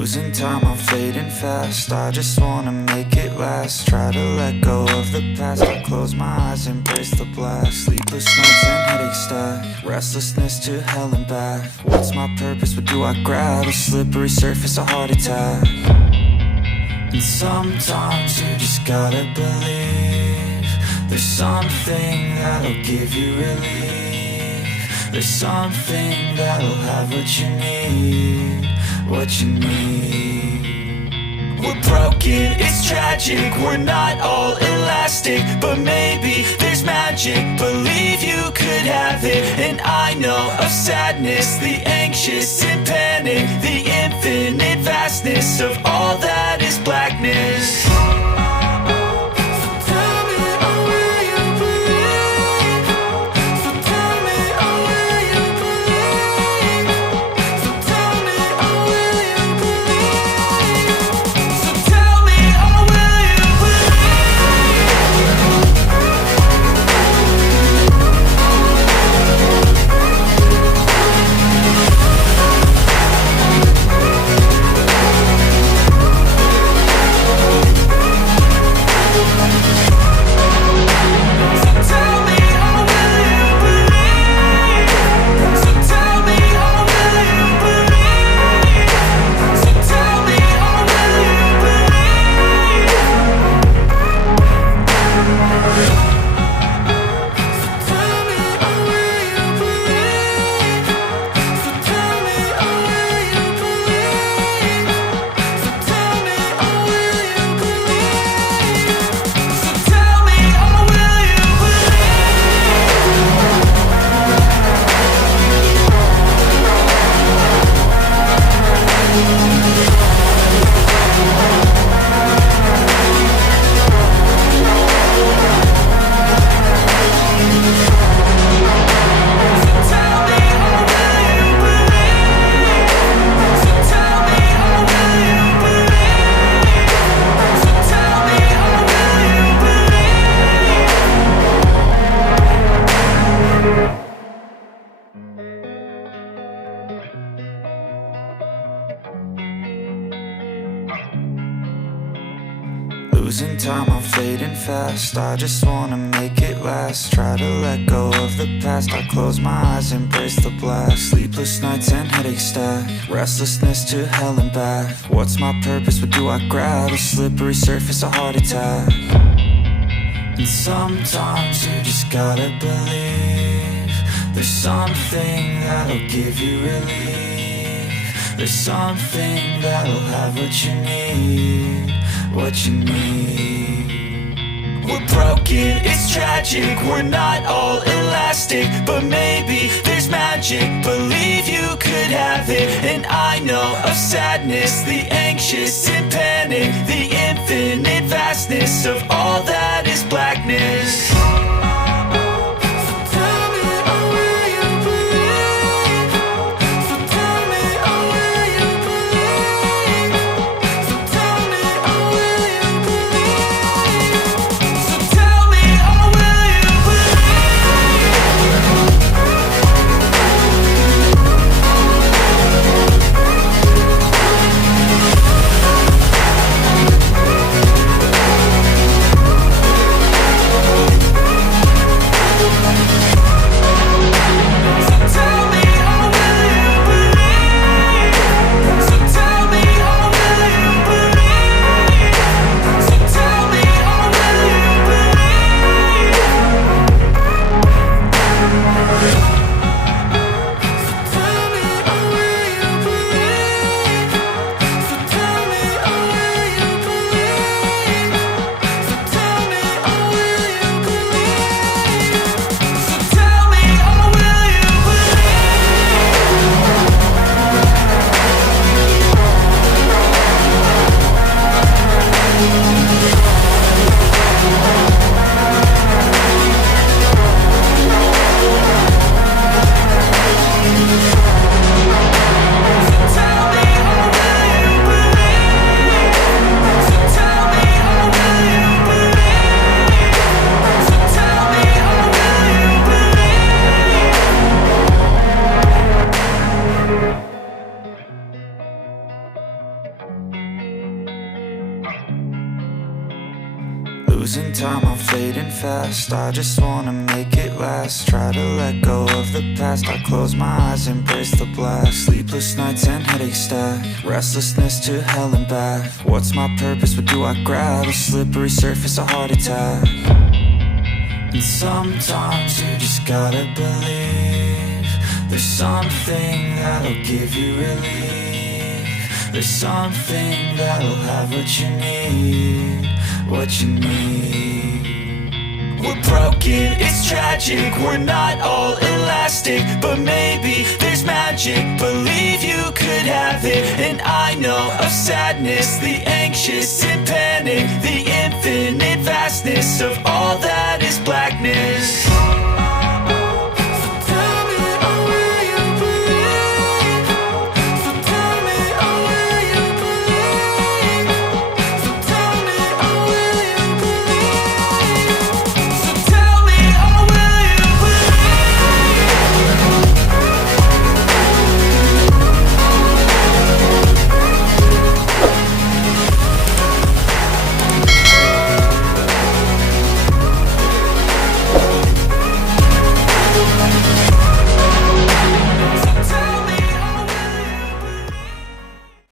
Losing time, I'm fading fast. I just wanna make it last. Try to let go of the past. I close my eyes, embrace the blast. Sleepless nights and headaches stack. Restlessness to hell and back. What's my purpose? What do I grab? A slippery surface, a heart attack. And sometimes you just gotta believe there's something that'll give you relief. There's something that'll have what you need. What you need. We're broken, it's tragic. We're not all elastic, but maybe there's magic. Believe you could have it. And I know of sadness, the anxious and panic, the infinite vastness of all that is blackness. Losing time, I'm fading fast. I just wanna make it last. Try to let go of the past. I close my eyes, embrace the blast. Sleepless nights and headaches stack. Restlessness to hell and back. What's my purpose? What do I grab? A slippery surface, a heart attack. And sometimes you just gotta believe there's something that'll give you relief. There's something that'll have what you need. What you need. We're broken, it's tragic. We're not all elastic, but maybe there's magic. Believe you could have it. And I know of sadness, the anxious and panic, the infinite vastness of all that is blackness. fast. I just wanna make it last. Try to let go of the past. I close my eyes, embrace the blast. Sleepless nights and headache stack. Restlessness to hell and back. What's my purpose? What do I grab? A slippery surface, a heart attack. And sometimes you just gotta believe there's something that'll give you relief. There's something that'll have what you need, what you need. We're broken, it's tragic, we're not all elastic, but maybe there's magic. Believe you could have it, and I know of sadness, the anxious and panic, the infinite vastness of all that is blackness.